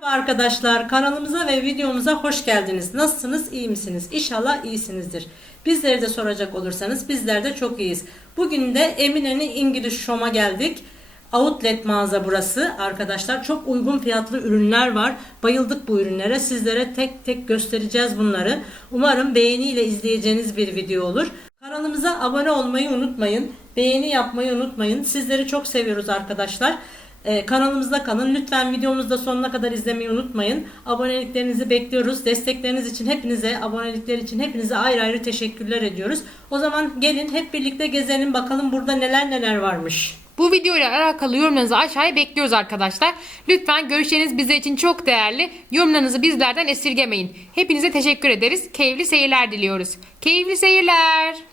Merhaba arkadaşlar kanalımıza ve videomuza hoş geldiniz. Nasılsınız? iyi misiniz? İnşallah iyisinizdir. Bizleri de soracak olursanız bizler de çok iyiyiz. Bugün de Emine'nin İngiliz Show'a geldik. Outlet mağaza burası arkadaşlar. Çok uygun fiyatlı ürünler var. Bayıldık bu ürünlere. Sizlere tek tek göstereceğiz bunları. Umarım beğeniyle izleyeceğiniz bir video olur. Kanalımıza abone olmayı unutmayın. Beğeni yapmayı unutmayın. Sizleri çok seviyoruz arkadaşlar. Ee, kanalımızda kalın. Lütfen videomuzu da sonuna kadar izlemeyi unutmayın. Aboneliklerinizi bekliyoruz. Destekleriniz için hepinize, abonelikler için hepinize ayrı ayrı teşekkürler ediyoruz. O zaman gelin hep birlikte gezelim bakalım burada neler neler varmış. Bu videoyla alakalı yorumlarınızı aşağıya bekliyoruz arkadaşlar. Lütfen görüşleriniz bizler için çok değerli. Yorumlarınızı bizlerden esirgemeyin. Hepinize teşekkür ederiz. Keyifli seyirler diliyoruz. Keyifli seyirler.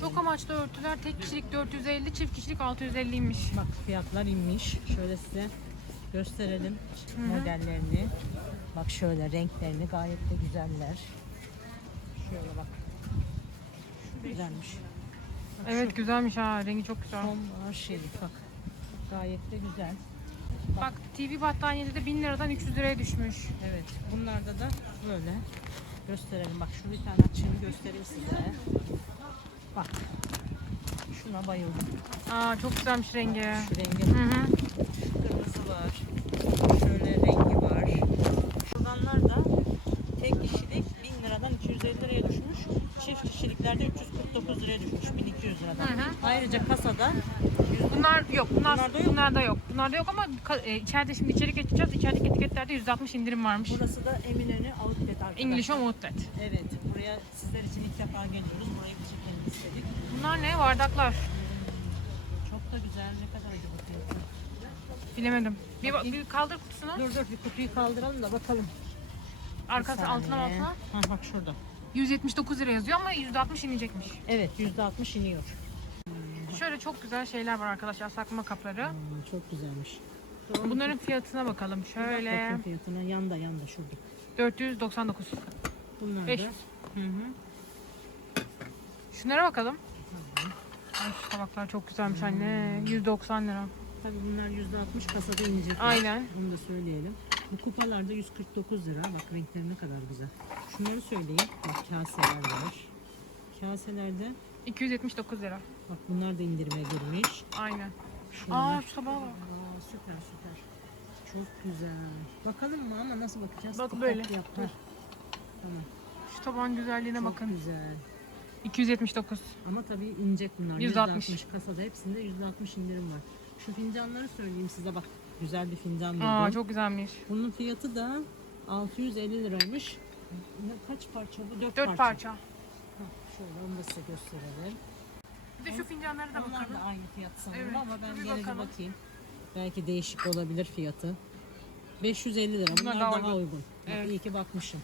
Çok amaçlı örtüler tek kişilik 450, çift kişilik 650'ymiş. Bak fiyatlar inmiş. Şöyle size gösterelim modellerini. Bak şöyle renklerini gayet de güzeller. Şöyle bak. Şu güzelmiş. Evet güzelmiş ha. Rengi çok güzel. Sonbahar şerif bak. Gayet de güzel. Bak TV battaniyede de 1000 liradan 300 liraya düşmüş. Evet. Bunlarda da böyle gösterelim. Bak şu bir tane açığını göstereyim size. Bak. Şuna bayıldım. Aa çok güzelmiş rengi. Şu rengi Hı hı. kırmızı var. Şöyle rengi var. Şuradanlar da tek kişilik 1000 liradan 250 liraya düşmüş. Çift kişiliklerde 349 liraya düşmüş. 1200 liradan. Hı hı. Ayrıca kasada Bunlar yok. Bunlar Bunlarda yok mu? bunlarda yok. Bunlarda yok ama e, içeride şimdi içerik geçeceğiz. İçerideki etiketlerde %60 indirim varmış. burası da Eminönü Outlet arkadaşlar. English Home Outlet. Evet. Buraya sizler için ilk defa geliyoruz. Bunlar ne? Bardaklar. Çok da güzel. Ne kadar bu fiyatı? Bilemedim. Bir, bir kaldır kutusunu. Dur dur bir kutuyu kaldıralım da bakalım. Arkası altına saniye. altına. Ha bak şurada. 179 lira yazıyor ama %60 inecekmiş. Evet %60 iniyor. Şöyle çok güzel şeyler var arkadaşlar. Saklama kapları. Hmm, çok güzelmiş. Bunların fiyatına bakalım. Şöyle Bakın fiyatına yanda yanda şurada. 499. Bunlar 500. da. Hı hı. Şunlara bakalım. Ay şu tabaklar çok güzelmiş anne. 190 lira. Tabii bunlar %60 kasada inecek. Aynen. Onu da söyleyelim. Bu kupalarda 149 lira. Bak renkleri ne kadar güzel. Şunları söyleyeyim. Bak kaseler var. Kaselerde 279 lira. bak bunlar da indirime girmiş. Aynen. Şunlar. Aa şu tabağa bak. Aa, süper süper. Çok güzel. Bakalım mı ama nasıl bakacağız? Bak Kapak böyle. Yap. Dur. Heh. Tamam. Şu tabağın güzelliğine Çok bakın. güzel. 279. Ama tabii inecek bunlar. 160. 160 kasada hepsinde 160 indirim var. Şu fincanları söyleyeyim size bak. Güzel bir fincan buldum. Aa çok güzelmiş. Bunun fiyatı da 650 liraymış. Ne, kaç parça bu? 4, 4 parça. Hah, şöyle onu da size gösterelim. Bir de şu fincanlara da Onlar bakalım. da aynı fiyat sanırım Evet, ama ben bir gene de bakalım. bakayım. Belki değişik olabilir fiyatı. 550 lira. Bunlar, Bunlar daha, daha uygun. uygun. Bak, Evet. iyi ki bakmışım.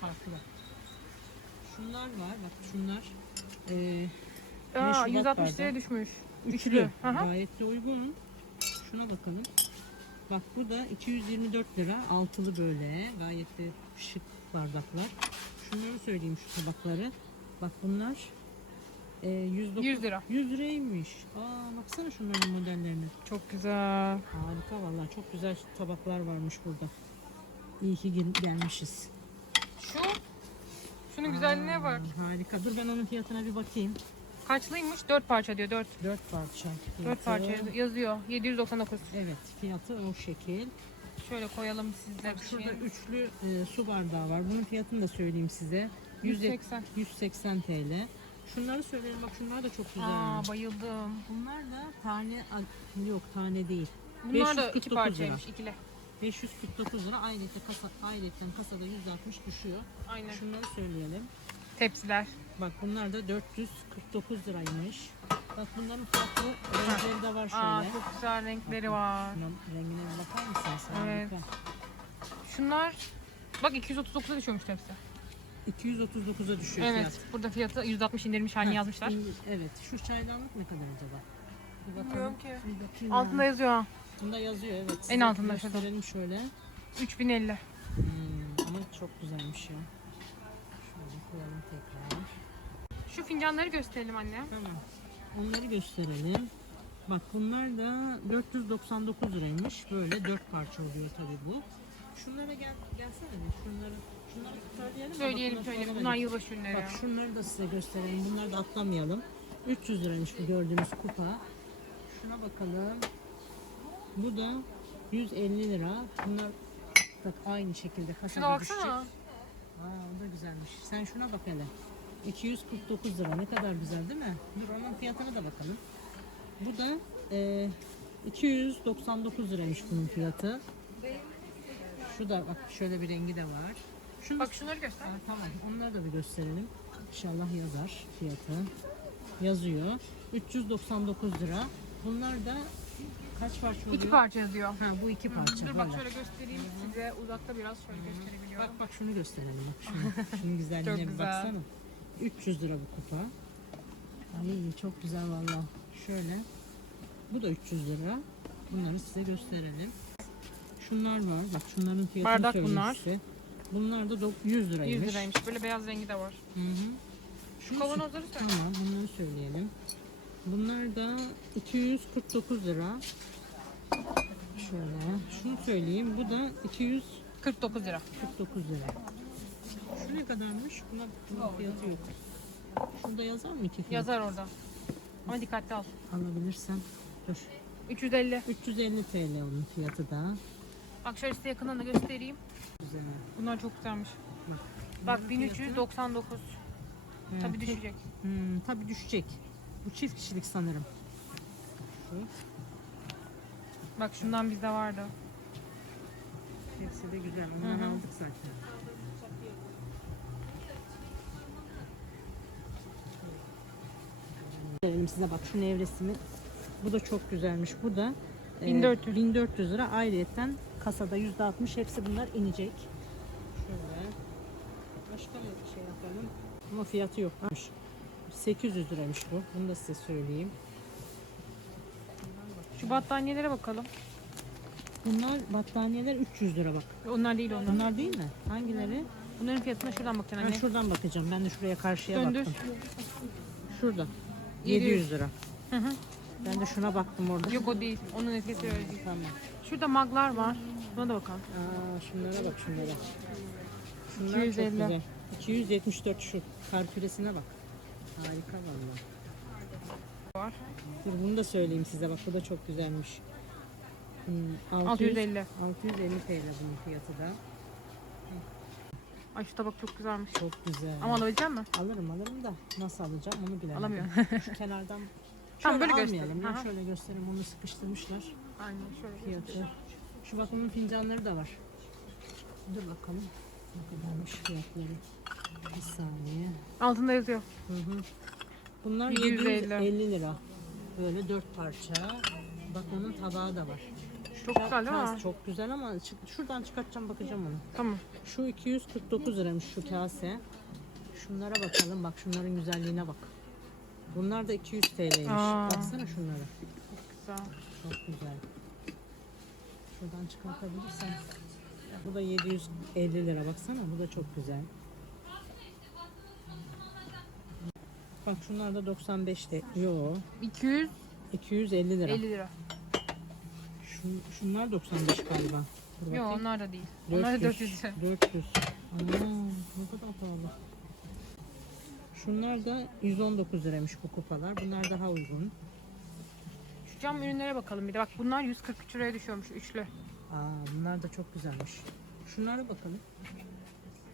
Farklı. Şunlar var. Bak şunlar. Ee, Aa Şubat 160 vardı. liraya düşmüş. Üçlü. Üçlü. Gayet de uygun. Şuna bakalım. Bak bu da 224 lira. Altılı böyle. Gayet de şık bardaklar. Şunları söyleyeyim şu tabakları. Bak bunlar e, 109, 100 lira. 100 liraymış. Aa baksana şunların modellerine. Çok güzel. Harika vallahi çok güzel tabaklar varmış burada. İyi ki gel- gelmişiz. Şu Şunun güzelliğine bak. Harika. Dur ben onun fiyatına bir bakayım. Kaçlıymış? 4 parça diyor 4. 4 parça. 4 Fiyatı- parça yaz- yazıyor. 799. Evet fiyatı o şekil. Şöyle koyalım sizde bir şurada şey. üçlü e, su bardağı var. Bunun fiyatını da söyleyeyim size. 180. 180 TL. Şunları söyleyeyim bak şunlar da çok güzel. Aa bayıldım. Bunlar da tane yok tane değil. Bunlar da 2 549 parçaymış. ikili. 549 lira ayrıca kasa ayrıca kasada 160 düşüyor. Aynen. Şunları söyleyelim. Tepsiler. Bak bunlar da 449 liraymış. Bak bunların farklı renkleri de var şöyle. Aa çok güzel renkleri var. Şunun rengine bir bakar mısınız? Evet. Harika. Şunlar bak 239'a düşüyormuş tepsi. 239'a düşüyor Evet. fiyat. Burada fiyatı 160 indirmiş halini yazmışlar. Evet. Şu çaydanlık ne kadar acaba? Bir bakalım. Bilmiyorum ki. Bir Altında ya. yazıyor. Bunda yazıyor evet. En altında gösterelim şöyle. 3050. Hmm, ama çok güzelmiş ya. Şöyle koyalım tekrar. şu fincanları gösterelim anne. Tamam. Onları gösterelim. Bak bunlar da 499 liraymış. Böyle 4 parça oluyor tabii bu. Şunlara gel gelsene bir. Şunları şunları söyleyelim. Söyleyelim sonra Bunlar yılbaşı ürünleri. Bak şunları da size gösterelim. Bunları da atlamayalım. 300 liraymış bu gördüğünüz kupa. Şuna bakalım. Bu da 150 lira. Bunlar bak aynı şekilde kasada düşecek. Aa o da güzelmiş. Sen şuna bak hele. 249 lira. Ne kadar güzel değil mi? Dur onun fiyatına da bakalım. Bu da e, 299 liraymış bunun fiyatı. Şu da bak şöyle bir rengi de var. Şunu Bak şunları göster. Aa, tamam. Onları da bir gösterelim. İnşallah yazar fiyatı. Yazıyor. 399 lira. Bunlar da kaç parça oluyor? İki parça yazıyor. Ha bu iki parça. Dur bak böyle. şöyle göstereyim size. Uzakta biraz şöyle gösterebiliyorum. Bak bak şunu gösterelim bak şunu. Şunun güzelliğine Çok bir güzel. baksana. 300 lira bu kupa. Ay çok güzel valla. Şöyle. Bu da 300 lira. Bunları size gösterelim. Şunlar var. Bak şunların fiyatını Bardak söyleyeyim bunlar. size. Bunlar da dok- 100 liraymış. 100 liraymış. Böyle beyaz rengi de var. Hı hı. Şunu Kavanozları söyle. Tamam bunları söyleyelim. Bunlar da 249 lira. Şöyle. Şunu söyleyeyim. Bu da 249 49 lira. lira. Şu ne kadarmış? Buna bunun fiyatı yok. Şurada yazar mı ki? Yazar orada. Ama dikkatli al. Alabilirsen. Dur. 350. 350 TL onun fiyatı da. Bak şöyle size yakından da göstereyim. Güzel. Bunlar çok güzelmiş. Bak. Bunların fiyatı- 1399. Evet, Tabii düşecek. Hmm, tabii düşecek. Bu çift kişilik sanırım. Şu. Bak şundan bizde vardı. Hepsi de güzel. Onları Hı hı. aldık zaten. Verelim size bak şu nevresimi. Bu da çok güzelmiş. Bu da e, 1400. 1400 lira. Ayrıyeten kasada %60 hepsi bunlar inecek. Şöyle. Başka ne şey yapalım? Ama fiyatı yokmuş. 800 liraymış bu. Bunu da size söyleyeyim. Şu battaniyelere bakalım. Bunlar battaniyeler 300 lira bak. Onlar değil onlar. Bunlar değil mi? Hangileri? Bunların fiyatına şuradan bakacaksın Ben anne. şuradan bakacağım. Ben de şuraya karşıya Döndür. baktım. Şurada. 700 700 lira. Hı hı. Ben de şuna baktım orada. Yok o değil. Onun etkisi öyle değil. Tamam. Şurada maglar var. Buna da bakalım. Aa, şunlara bak şunlara. Şunlar 250. çok güzel. 274 şu. Kar küresine bak. Harika vallahi. Var. Dur bunu da söyleyeyim size bak bu da çok güzelmiş. Hmm, 600 650. 650 TL bunun fiyatı da. Ay şu tabak çok güzelmiş. Çok güzel. Ama alabilecek misin? Alırım alırım da nasıl alacağım onu bilemedim. Alamıyorum. Şu kenardan Tamam, şöyle böyle almayalım göstereyim. ya şöyle göstereyim onu sıkıştırmışlar. Aynen şöyle. fiyatı. Şu bak bunun fincanları da var. Dur bakalım. Ne kadarmış fiyatları. Bir saniye. Altında yazıyor. Hı hı. Bunlar 750. 750 lira. Böyle dört parça. Bak onun tabağı da var. Çok güzel değil Kase? Çok güzel ama çık- şuradan çıkartacağım bakacağım onu. Tamam. Şu 249 liraymış şu kase. Şunlara bakalım. Bak şunların güzelliğine bak. Bunlar da 200 TL'ymiş. Aa. Baksana şunlara. Güzel. Çok güzel. Şuradan çıkartabilirsen. Bu da 750 lira baksana. Bu da çok güzel. Bak şunlar da 95 de. Yo, 250 250 lira. lira. Şun, şunlar 95 galiba. Dur Yok bakayım. onlar da değil. Onlar da 400 lira. 400. Aa, ne kadar pahalı. Şunlar da 119 liraymış bu kupalar. Bunlar daha uygun. Şu cam ürünlere bakalım bir de. Bak bunlar 143 liraya düşüyormuş üçlü. Aa, bunlar da çok güzelmiş. Şunlara bakalım.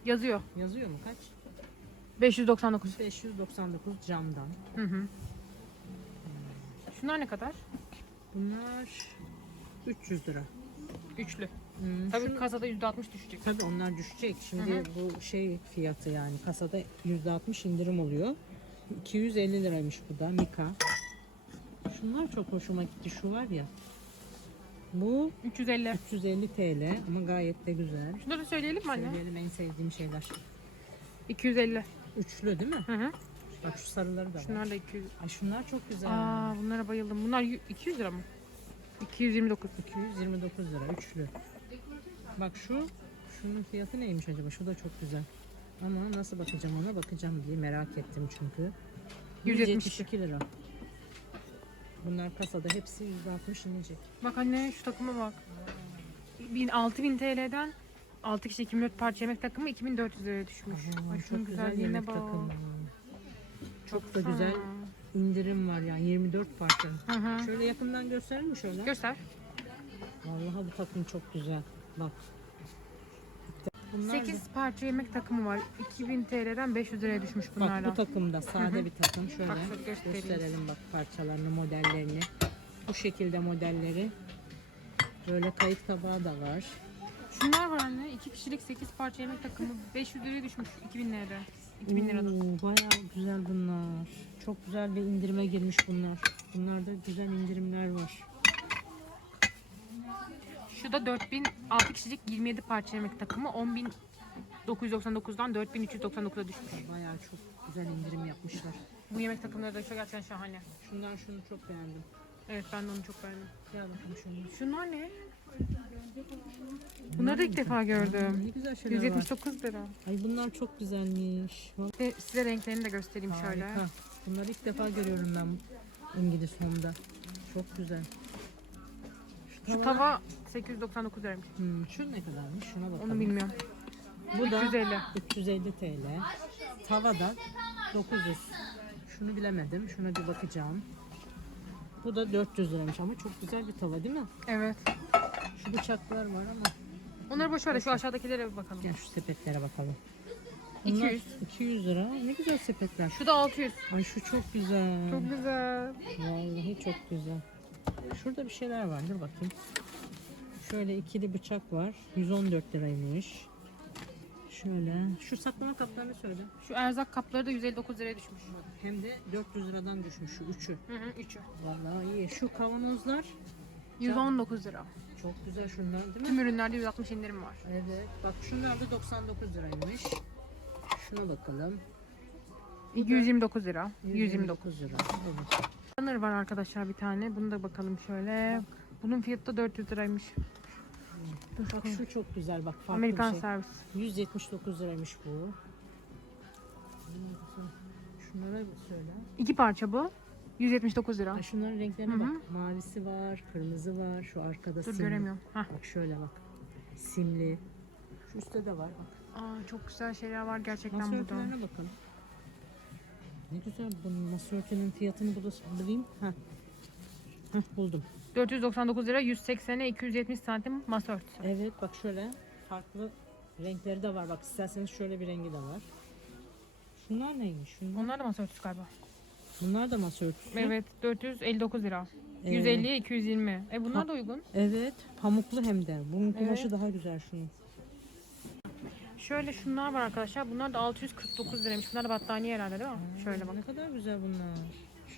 Yazıyor. Yazıyor mu kaç? 599. 599 camdan. Hı hı. Şunlar ne kadar? Bunlar 300 lira. Üçlü. Hmm, Tabii şunu- kasada %60 düşecek. tabii onlar düşecek. Şimdi bu şey fiyatı yani kasada %60 indirim oluyor. 250 liraymış bu da Mika. Şunlar çok hoşuma gitti. Şu var ya. Bu 350. 350 TL ama gayet de güzel. Şunları da söyleyelim mi anne? Benim en sevdiğim şeyler. 250. Üçlü değil mi? Hı hı. Bak şu sarıları da var. Şunlar da 200. Ay şunlar çok güzel. Aa bunlara bayıldım. Bunlar y- 200 lira mı? 229. 229 lira üçlü. Bak şu, şunun fiyatı neymiş acaba? Şu da çok güzel. Ama nasıl bakacağım ona bakacağım diye merak ettim çünkü. 170. 172 lira. Bunlar kasada hepsi 160 inecek. Bak anne şu takıma bak. 1000 6000 TL'den 6 kişi 24 parça yemek takımı 2400 liraya düşmüş. Ay şunun Çok güzel güzelliğine yemek bak. takımı. Çok da güzel Ha. indirim var yani 24 parça. Hı hı. Şöyle yakından gösterir mi şöyle? Göster. Vallahi bu takım çok güzel. Bak. Bunlar 8 parça yemek takımı var. 2000 TL'den 500 liraya düşmüş Bak bunlarla. bu takımda sade bir takım. Şöyle Bak, şöyle göstereyim. gösterelim bak parçalarını, modellerini. Bu şekilde modelleri. Böyle kayıt tabağı da var. Şunlar var anne. 2 kişilik 8 parça yemek takımı 500 liraya düşmüş 2000 lirada. 2000 liradan. Oo, bayağı güzel bunlar. Çok güzel bir indirime girmiş bunlar. Bunlarda güzel indirimler var. Şu da 4000 6 kişilik 27 parça yemek takımı 10.999'dan 4399'a düşmüş. Bayağı çok güzel indirim yapmışlar. Bu yemek takımları da çok gerçekten şahane. Şundan şunu çok beğendim. Evet ben de onu çok beğendim. Gel bakalım şunu. Şunlar ne? Bunları da ilk defa gördüm. Ne güzel şeyler var. 179 lira. Ay bunlar çok güzelmiş. Ve size renklerini de göstereyim şöyle. Harika. Bunları ilk defa görüyorum ben İngiliz Home'da. Çok güzel. Şu tava- tava 899 liraymış. Hmm, şu ne kadarmış? Şuna bakalım. Onu bilmiyorum. Bu da 350. 350 TL. Tava da 900. Şunu bilemedim. Şuna bir bakacağım. Bu da 400 liraymış ama çok güzel bir tava değil mi? Evet. Şu bıçaklar var ama Onları boş ver de şu aşağıdakilere bir bakalım. gel şu sepetlere bakalım. 200. 200 lira. Ne güzel sepetler. Şu da 600. Ay şu çok güzel. Çok güzel. Vallahi çok güzel. Şurada bir şeyler var. Dur bakayım. Şöyle ikili bıçak var. 114 liraymış. Şöyle. Şu saklama kaplarını söyle. Şu erzak kapları da 159 liraya düşmüş. Hem de 400 liradan düşmüş şu üçü. Hı hı, üçü. Vallahi iyi. Şu kavanozlar 119 lira. Çok güzel şunlar değil mi? Tüm ürünlerde 160 indirim var. Evet. Bak şunlar da 99 liraymış. Şuna bakalım. 129 lira. 129. 129 lira. Evet. Runner var arkadaşlar bir tane. Bunu da bakalım şöyle. Bunun fiyatı da 400 liraymış. Dur, Bak şu çok güzel bak farklı Amerikan bir şey. servis. 179 liraymış bu. Şunlara söyle. İki parça bu. 179 lira. Ha, şunların renklerine bak. Mavisi var, kırmızı var. Şu arkada Dur simli. göremiyorum. Hah. Bak şöyle bak. Simli. Şu üstte de var bak. Aa, çok güzel şeyler var gerçekten Masa burada. örtülerine bakalım. Ne güzel bunun masa örtünün fiyatını burada bulayım. Heh. Heh, buldum. 499 lira 180'e 270 santim masa örtüsü. Evet bak şöyle farklı renkleri de var. Bak isterseniz şöyle bir rengi de var. Şunlar neymiş? Şunlar, Onlar da masa örtüsü galiba. Bunlar da masa örtüsü. Evet 459 lira. Ee, 150'ye 220. E bunlar da uygun. Evet, pamuklu hem de. Bunun Evet. kumaşı daha güzel şunun. Şöyle şunlar var arkadaşlar. Bunlar da 649 liraymış. Bunlar da battaniye herhalde değil mi? Şöyle bak. Ne kadar güzel bunlar.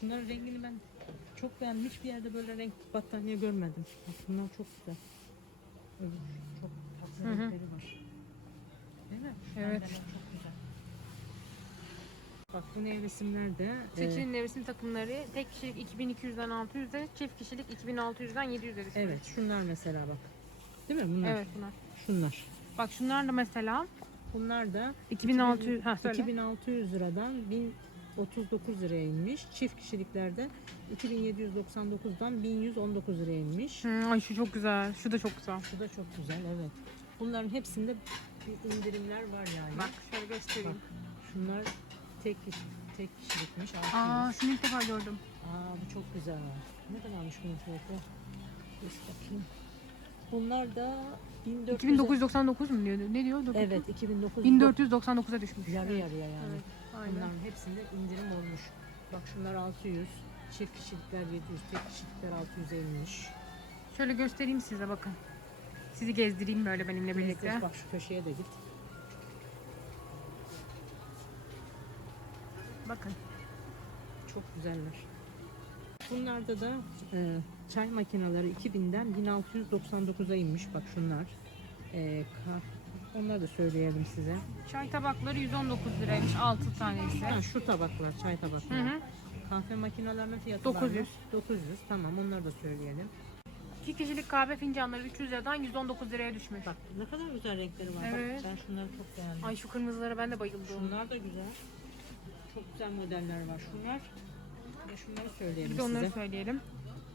Şunların rengini ben çok beğendim. Hiçbir yerde böyle renk battaniye görmedim. Bak bunlar çok güzel. Öbür çok tatlı renkleri var. Değil mi? Evet. Rendeler Çok. Bak bu nevresimler de e, Seçilin nevresim takımları tek kişilik 2200'den 600'e, çift kişilik 2600'den 700'e düşmüş. evet şunlar mesela bak. Değil mi bunlar? Evet bunlar. Şunlar. Bak şunlar da mesela Bunlar da 2600 ha söyle. 2600 liradan 1039 liraya inmiş. Çift kişiliklerde 2799'dan 1119 liraya inmiş. Hı, ay şu çok güzel. Şu da çok güzel. Şu da çok güzel evet. Bunların hepsinde indirimler var yani. Bak şöyle göstereyim. Bak, şunlar tek kişi, tek kişilikmiş. Aa şunu ilk defa gördüm. Aa bu çok güzel. Ne kadarmış bunun fiyatı? Dur bakayım. Bunlar da 1400 2999 mu diyordu? Ne diyor? Evet 2900 1499'a düşmüş. yarı yarıya yani. Evet, aynen. Bunların hepsinde indirim olmuş. Bak şunlar 600, çift kişilikler 700, tek kişilikler 650'miş. Şöyle göstereyim size bakın. Sizi gezdireyim böyle benimle birlikte. Bak şu köşeye de git. Bakın. Çok güzeller. Bunlarda da e, çay makineleri 2000'den 1699'a inmiş. Bak şunlar. E, onları da söyleyelim size. Çay tabakları 119 liraymış 6 tanesi. Ha, şu tabaklar, çay Hı tabakları. hı. Kahve makinelerinin fiyatı 900. var mı? 900. Tamam onları da söyleyelim. 2 kişilik kahve fincanları 300 liradan 119 liraya düşmüş. Bak ne kadar güzel renkleri var. Evet. Bak, ben şunları çok beğendim. Ay şu kırmızılara ben de bayıldım. Şunlar da güzel. Çok güzel modeller var. Şunlar de şunları söyleyelim Bir de onları size. söyleyelim.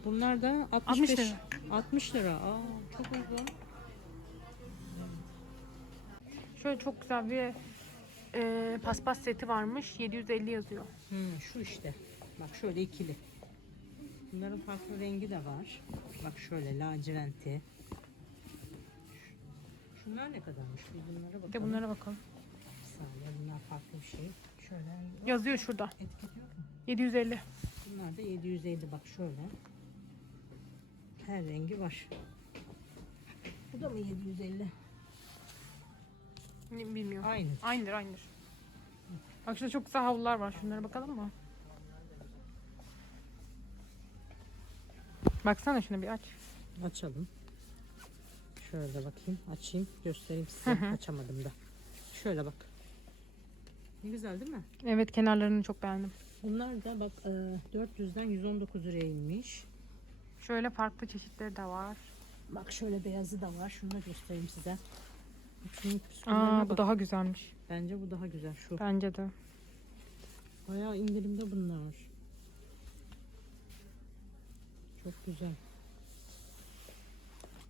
Bunlar da 65 60 lira. 60 lira. Aa, çok uygun. Şöyle çok güzel bir e, paspas seti varmış. 750 yazıyor. Hmm, şu işte. Bak şöyle ikili. Bunların farklı rengi de var. Bak şöyle laciventi. Ş- Şunlar ne kadarmış? Bir bunlara bakalım. Bir de bunlara bakalım. Bir saniye bunlar farklı bir şey. Şöyle Yazıyor şurada. etiket yok mu? 750. Bunlar da 750 bak şöyle. Her rengi var. Bu da mı 750? Ne- Bilmiyorum. Aynı. Aynıdır aynıdır. Bak şurada çok güzel havlular var. Şunlara bakalım mı? Baksana şuna bir aç. Açalım. Şöyle bakayım. Açayım. Göstereyim size. Açamadım da. Şöyle bak. Ne güzel değil mi? Evet kenarlarını çok beğendim. Bunlar da bak e, 400'den 119 liraya inmiş. Şöyle farklı çeşitleri de var. Bak şöyle beyazı da var. Şunu da göstereyim size. Şunun Aa bak. bu daha güzelmiş. Bence bu daha güzel. Şu. Bence de. Bayağı indirimde bunlar. Çok güzel.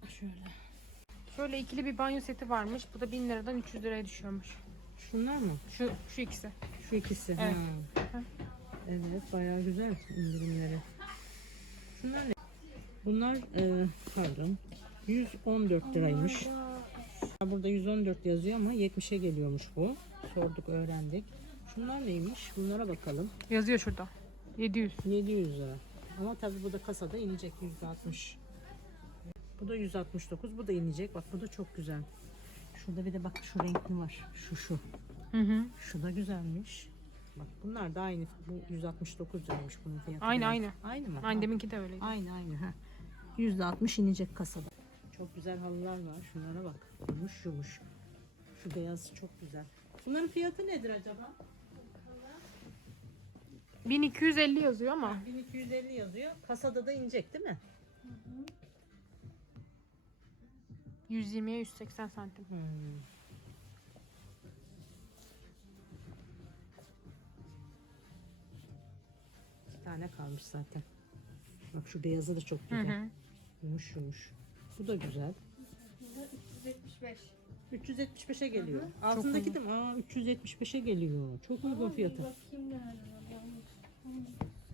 Şöyle. Şöyle ikili bir banyo seti varmış. Bu da 1000 liradan 300 liraya düşüyormuş. Şunlar mı? Şu şu ikisi. Şu ikisi. Evet. Ha. Evet bayağı güzel indirimleri. Şunlar ne? Bunlar e, pardon 114 liraymış. Burada 114 yazıyor ama 70'e geliyormuş bu. Sorduk öğrendik. Şunlar neymiş? Bunlara bakalım. Yazıyor şurada. 700. 700 lira. Ama tabii bu da kasada inecek %60. Bu da 169. Bu da inecek. Bak bu da çok güzel. Şurada bir de bak şu renkli var. Şu şu. Hı hı. Şu da güzelmiş. Bak bunlar da aynı. Bu 169 liraymış bunun fiyatı. Aynı, aynı. Aynı mı? Aynı deminki de öyleydi. Aynı aynı. Ha. %60 inecek kasada. Çok güzel halılar var. Şunlara bak. Yumuş yumuş. Şu beyaz çok güzel. Bunların fiyatı nedir acaba? 1250 yazıyor ama 1250 yazıyor. Kasada da inecek değil mi? 120'ye 180 santim. Hmm. İki tane kalmış zaten. Bak şu beyazı da çok Hı güzel. hı. Yumuş yumuş. Bu da güzel. 375. 375'e geliyor. Altındaki de mi? Aa 375'e geliyor. Çok uygun fiyatı.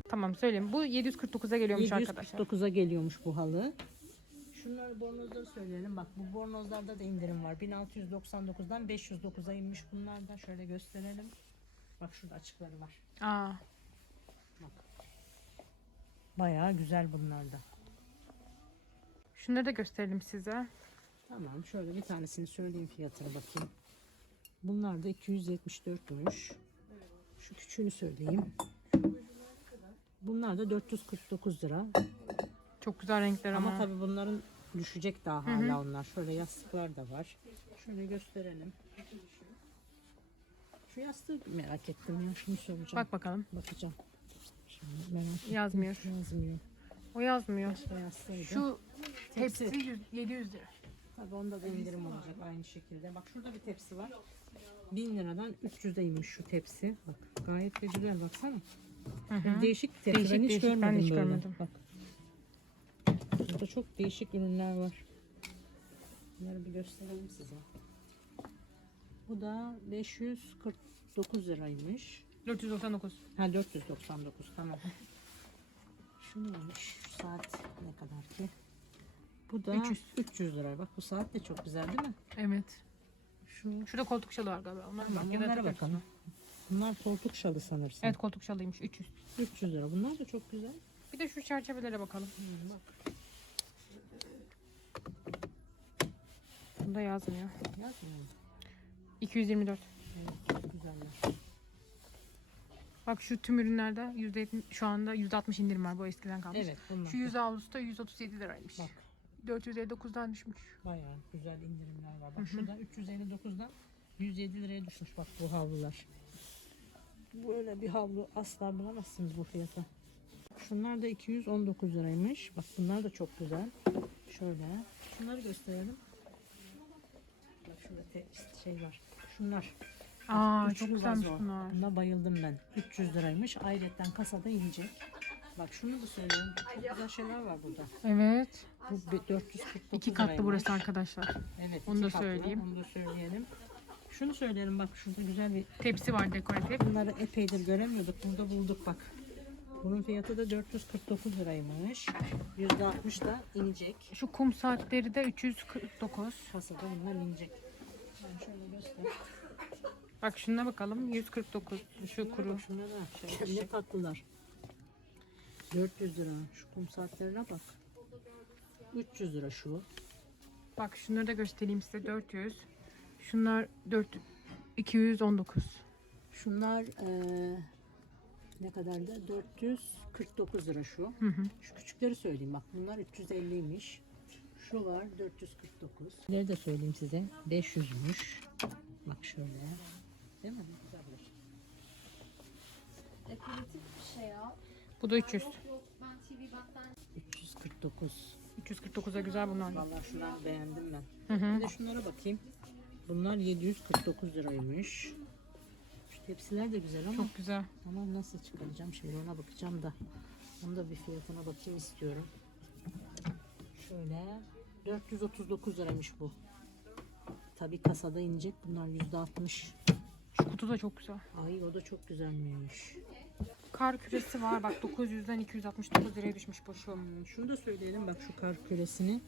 Tamam söyleyeyim. Bu 749'a geliyormuş arkadaşlar. 749'a geliyormuş bu halı. Şunları bornozları söyleyelim. Bak bu bornozlarda da indirim var. 1699'dan 509'a inmiş bunlar da. Şöyle gösterelim. Bak şurada açıkları var. Aa, Bayağı güzel bunlar da. şunları da gösterelim size. Tamam şöyle bir tanesini söyleyeyim fiyatını bakayım. Bunlar da 274'müş. Şu küçüğünü söyleyeyim. Bunlar da 449 lira. Çok güzel renkler Ama, ama. tabii bunların düşecek daha hala onlar. Şöyle yastıklar da var. Şöyle gösterelim. Şu yastığı merak ettim ya. Şunu soracağım. Bak bakalım. Bakacağım. Şimdi merak ettim. Yazmıyor. Yazmıyor. O yazmıyor. Başka yastığıydı. Şu Tepsi. hepsi 100, 700 lira. Tabii onda da indirim olacak aynı şekilde. Bak şurada bir tepsi var. 1000 liradan 300'e inmiş şu tepsi. Bak gayet de güzel baksana. Değişik bir tepsi. Değişik, ben hiç değişik. görmedim Ben hiç böyle. görmedim. Bak. Burada çok değişik ürünler var. Bunları bir gösterelim size. Bu da 549 liraymış. 499. Ha 499 tamam. Şu neymiş? Şu saat ne kadar ki? Bu da 300. 300 lira. Bak bu saat de çok güzel değil mi? Evet. Şu Şurada koltuk şalı var galiba. Onlara bak. Takıyorsun. bakalım. Bunlar koltuk şalı sanırsın. Evet koltuk şalıymış 300. 300 lira. Bunlar da çok güzel. Bir de şu çerçevelere bakalım. bak. Bunda yazmıyor. Yazmıyor mu? 224. Evet, çok güzeller. Bak şu tüm ürünlerde %70, şu anda %60 indirim var. Bu eskiden kalmış. Evet bunlar. Şu 100 avlusu da 137 liraymış. Bak 459'dan düşmüş. bayağı güzel indirimler var. Bak şurada 359'dan 107 liraya düşmüş bak bu havlular. Böyle bir havlu asla bulamazsınız bu fiyata. Şunlar da 219 liraymış. Bak bunlar da çok güzel. Şöyle. Şunları gösterelim. Şurada te- şey var. Şunlar. Aa, çok güzelmiş bunlar. Buna bayıldım ben. 300 liraymış. Ayrıca kasada inecek. Bak şunu da söyleyeyim. Çok güzel şeyler var burada. Evet. Bu bir 449 İki katlı liraymış. burası arkadaşlar. Evet. Onu iki da katlı. söyleyeyim. Onu da söyleyelim. Şunu söyleyelim bak şurada güzel bir Tepsi var dekoratif. Bunları epeydir göremiyorduk. Burada bulduk bak. Bunun fiyatı da 449 liraymış. %60 da inecek. Şu kum saatleri de 349. Kasada bunlar inecek. Ben şöyle göster. Bak şuna bakalım 149. Şu kuru. Şuna da şey, ne tatlılar. 400 lira. Şu kum saatlerine bak. 300 lira şu. Bak şunları da göstereyim size 400. Şunlar 4 219. Şunlar eee ne kadar da 449 lira şu. Hı hı. Şu küçükleri söyleyeyim bak bunlar 350'ymiş. Şu var 449. Bunları da söyleyeyim size. 500'müş. Bak şöyle. Değil mi? Dekoratif bir şey ya. Bu da 300. Yok yok ben TV battaniye 349. 349'a güzel bunlar. Vallahi şunları beğendim ben. Hı hı. Bir de şunlara bakayım. Bunlar 749 liraymış. Şu tepsiler de güzel ama Çok güzel. ama nasıl çıkaracağım şimdi ona bakacağım da. Onu da bir fiyatına bakayım istiyorum. Şöyle 439 liraymış bu. Tabii kasada inecek. Bunlar %60. Şu kutu da çok güzel. Ay o da çok güzelmiş. Kar küresi var. Bak 900'den 269 liraya düşmüş bu şu. Hmm, Şunu da söyleyelim bak şu kar küresini.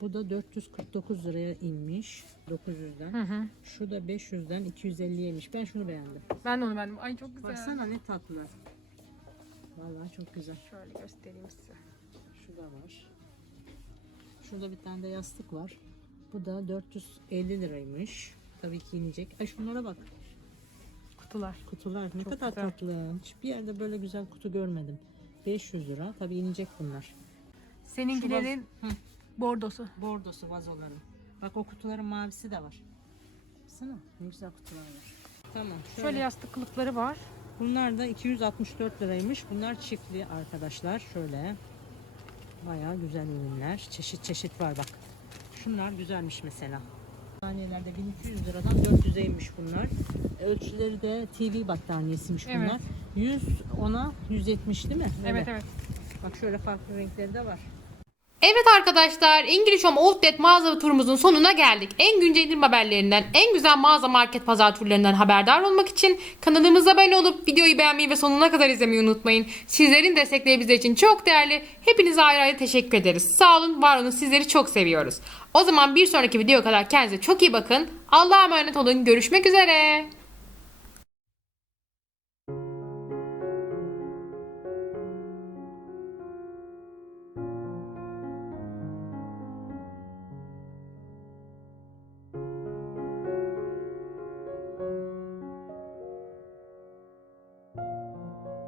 Bu da 449 liraya inmiş 900'den. Hı hı. Şu da 500'den 250'ye inmiş. Ben şunu beğendim. Ben de onu beğendim. Ay çok güzel. Baksana ne tatlılar. Vallahi çok güzel. Şöyle göstereyim size. Şu da var. Şurada bir tane de yastık var. Bu da 450 liraymış. Tabii ki inecek. Ay şunlara bak. Kutular. Kutular ne Çok kadar güzel. tatlı. Hiçbir yerde böyle güzel kutu görmedim. 500 lira. Tabii inecek bunlar. Seninkilerin Şu vaz- Hı. bordosu. Bordosu vazoların. Bak o kutuların mavisi de var. Baksana ne güzel kutular var. Tamam. Şöyle. Şöyle yastık kılıfları var. Bunlar da 264 liraymış. Bunlar çiftli arkadaşlar. Şöyle. Bayağı güzel ürünler. Çeşit çeşit var bak. Şunlar güzelmiş mesela. Battaniyelerde 1200 liradan 400'e inmiş bunlar. Ölçüleri de TV battaniyesiymiş Evet. bunlar. 100 ona 170 değil mi? Evet evet. Bak şöyle farklı renkleri de var. Evet arkadaşlar English Home Outlet mağaza turumuzun sonuna geldik. En güncel indirim haberlerinden, en güzel mağaza market pazar turlarından haberdar olmak için kanalımıza abone olup videoyu beğenmeyi ve sonuna kadar izlemeyi unutmayın. Sizlerin destekleri bizler için çok değerli. Hepinize ayrı ayrı teşekkür ederiz. Sağ olun, var olun. Sizleri çok seviyoruz. O zaman bir sonraki video kadar kendinize çok iyi bakın. Allah'a emanet olun. Görüşmek üzere.